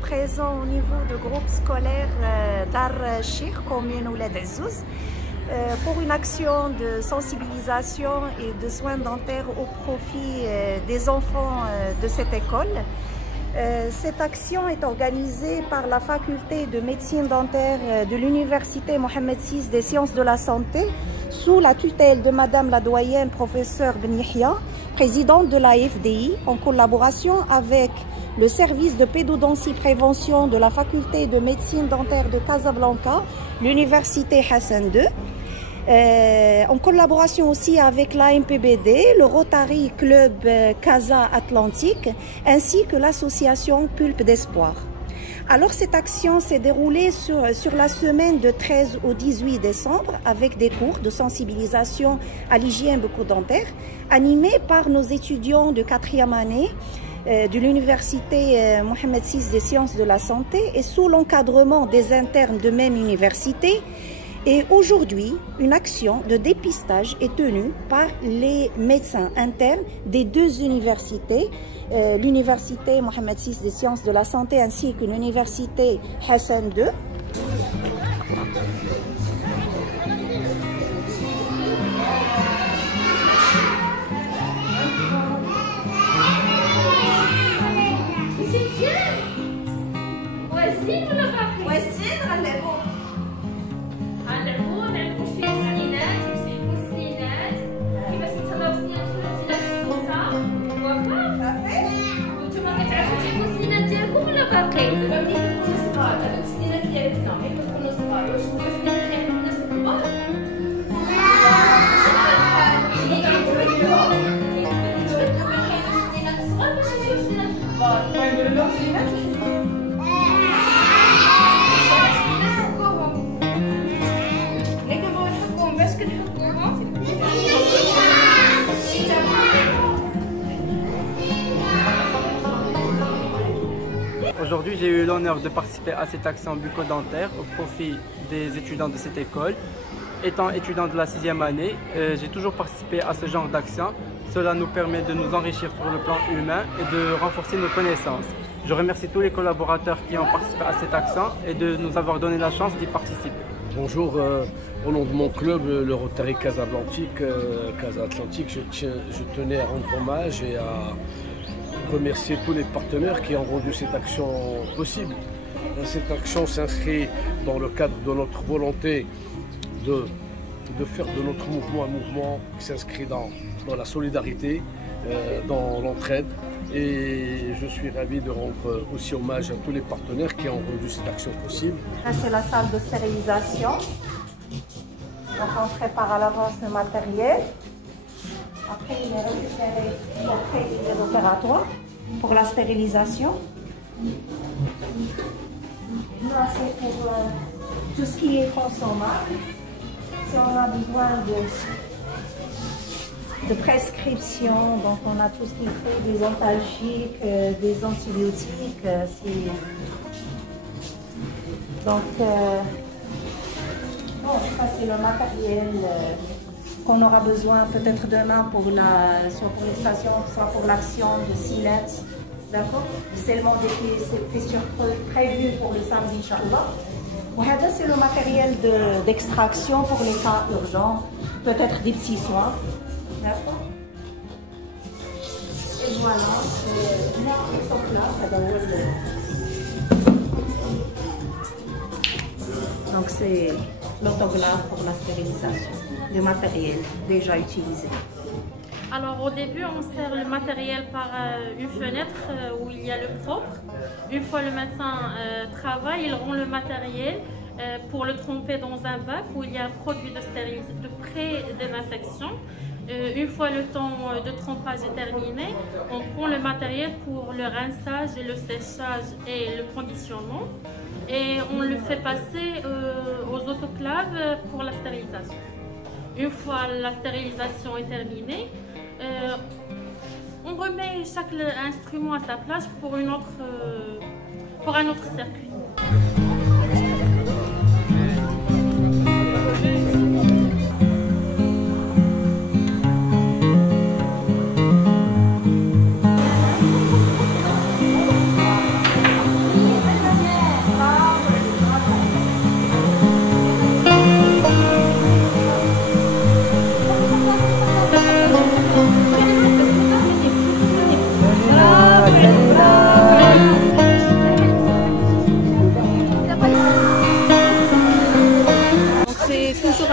présent au niveau du groupe scolaire Dar Cheikh, commune Ouled Azzouz, pour une action de sensibilisation et de soins dentaires au profit des enfants de cette école. Cette action est organisée par la faculté de médecine dentaire de l'université Mohammed VI des sciences de la santé sous la tutelle de Madame la doyenne professeure Ben Yahya, présidente de la FDI, en collaboration avec le service de pédodontie prévention de la faculté de médecine dentaire de Casablanca, l'université Hassan II, en collaboration aussi avec l'AMPBD, le Rotary Club Casa Atlantique, ainsi que l'association Pulpe d'Espoir. Alors cette action s'est déroulée sur la semaine de 13 au 18 décembre avec des cours de sensibilisation à l'hygiène bucco-dentaire animés par nos étudiants de 4e année de l'université Mohammed VI des sciences de la santé et sous l'encadrement des internes de même université. Et aujourd'hui, une action de dépistage est tenue par les médecins internes des deux universités, l'université Mohammed VI des sciences de la santé ainsi que l'université Hassan II. Aujourd'hui, j'ai eu l'honneur de participer à cette action bucco-dentaire au profit des étudiants de cette école. Étant étudiant de la 6e année, j'ai toujours participé à ce genre d'action. Cela nous permet de nous enrichir sur le plan humain et de renforcer nos connaissances. Je remercie tous les collaborateurs qui ont participé à cette action et de nous avoir donné la chance d'y participer. Bonjour, au nom de mon club, le Rotary Casa Atlantique, je tenais à rendre hommage et à remercier tous les partenaires qui ont rendu cette action possible. Cette action s'inscrit dans le cadre de notre volonté de faire de notre mouvement un mouvement qui s'inscrit dans la solidarité, dans l'entraide. Et je suis ravi de rendre aussi hommage à tous les partenaires qui ont rendu cette action possible. Là, c'est la salle de stérilisation. Donc, on prépare à l'avance le matériel. Après, il est récupéré après les aides opératoires pour la stérilisation. Là, c'est pour tout ce qui est consommable. Si on a besoin de prescription, donc on a tout ce qu'il faut, des antalgiques, des antibiotiques. Donc, bon, ça c'est le matériel qu'on aura besoin peut-être demain pour soit pour les stations, soit pour l'action de Silette. D'accord? Seulement c'est prévu pour le samedi, Inch'Allah. C'est le matériel d'extraction pour les cas urgents, peut-être des petits soins. D'accord? Et voilà, donc c'est l'autographe pour la stérilisation, le matériel déjà utilisé. Alors au début on sert le matériel par une fenêtre où il y a le propre. Une fois le médecin travaille, il rend le matériel pour le tremper dans un bac où il y a un produit de stérilisation, de pré-désinfection. Une fois le temps de trempage est terminé, on prend le matériel pour le rinçage, le séchage et le conditionnement. Et on le fait passer aux autoclaves pour la stérilisation. Une fois la stérilisation est terminée, on remet chaque instrument à sa place pour un autre circuit.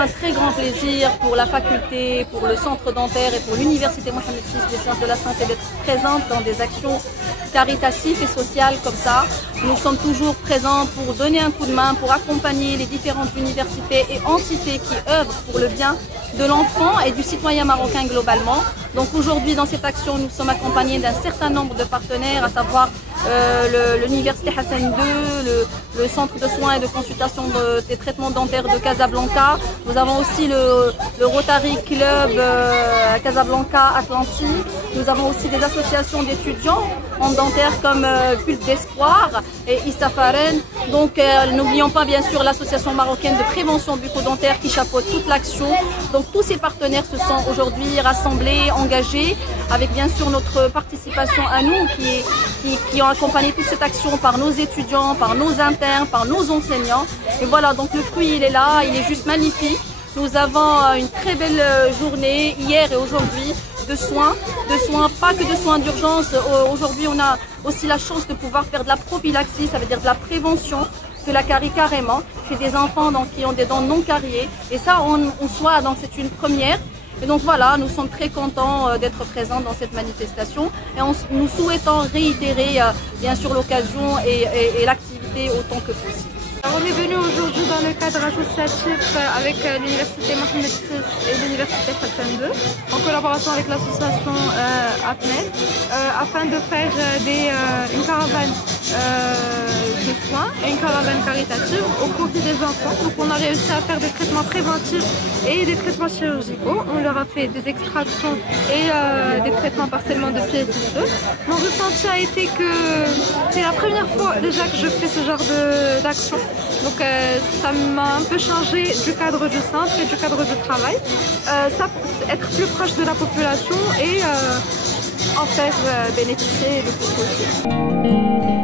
un très grand plaisir pour la faculté, pour le centre dentaire et pour l'université Mohamed VI des sciences de la santé d'être présente dans des actions caritatives et sociales comme ça. Nous sommes toujours présents pour donner un coup de main, pour accompagner les différentes universités et entités qui œuvrent pour le bien de l'enfant et du citoyen marocain globalement. Donc aujourd'hui, dans cette action, nous sommes accompagnés d'un certain nombre de partenaires, à savoir l'université Hassan II, le centre de soins et de consultation des traitements dentaires de Casablanca. Nous avons aussi le Rotary Club Casablanca Atlantique. Nous avons aussi des associations d'étudiants en dentaire comme Culte d'Espoir et Issafaren. Donc n'oublions pas bien sûr l'association marocaine de prévention bucco-dentaire qui chapeaute toute l'action. Donc tous ces partenaires se sont aujourd'hui rassemblés, engagés, avec bien sûr notre participation à nous qui ont accompagné toute cette action par nos étudiants, par nos internes, par nos enseignants. Et voilà, donc le fruit il est là, il est juste magnifique. Nous avons une très belle journée hier et aujourd'hui de soins, pas que de soins d'urgence. Aujourd'hui on a aussi la chance de pouvoir faire de la prophylaxie, ça veut dire de la prévention de la carie carrément, chez des enfants donc, qui ont des dents non cariées. Et ça on soit, donc c'est une première. Et donc voilà, nous sommes très contents d'être présents dans cette manifestation et nous souhaitons réitérer bien sûr l'occasion et l'activité autant que possible. Alors on est venu aujourd'hui dans le cadre associatif avec l'université Mohamed VI et l'université Hassan II en collaboration avec l'association APMED afin de faire une caravane de soins et une caravane caritative au profit des enfants. Donc on a réussi à faire des traitements préventifs et des traitements chirurgicaux. On leur a fait des extractions et des traitements partiellement de pieds et d'os. Mon ressenti a été que c'est la première fois déjà que je fais ce genre d'action. Donc ça m'a un peu changé du cadre du centre et du cadre du travail. Être plus proche de la population et en faire bénéficier le plus possible.